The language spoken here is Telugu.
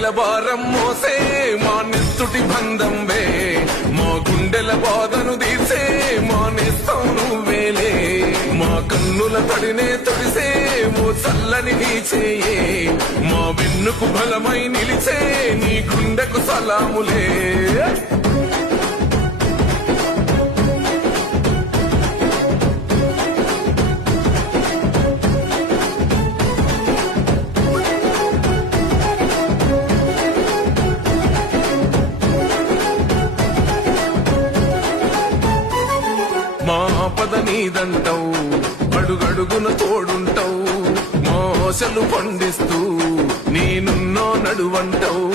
వేల భారం మోసే మా నెత్తుటి బంధంవే మా గుండెల బాధను తీసే మా నేస్తం నువ్వేలే మా కన్నుల తడినే తొడిసే ఓ చల్లని నీ చేయే మా వెన్నుకు బలమై నిలిచే నీ గుండెకు సలాములే మా పద నీదంటావు అడుగడుగున తోడుంటావు మోసలు పండిస్తూ నేనున్నో నడువంటావు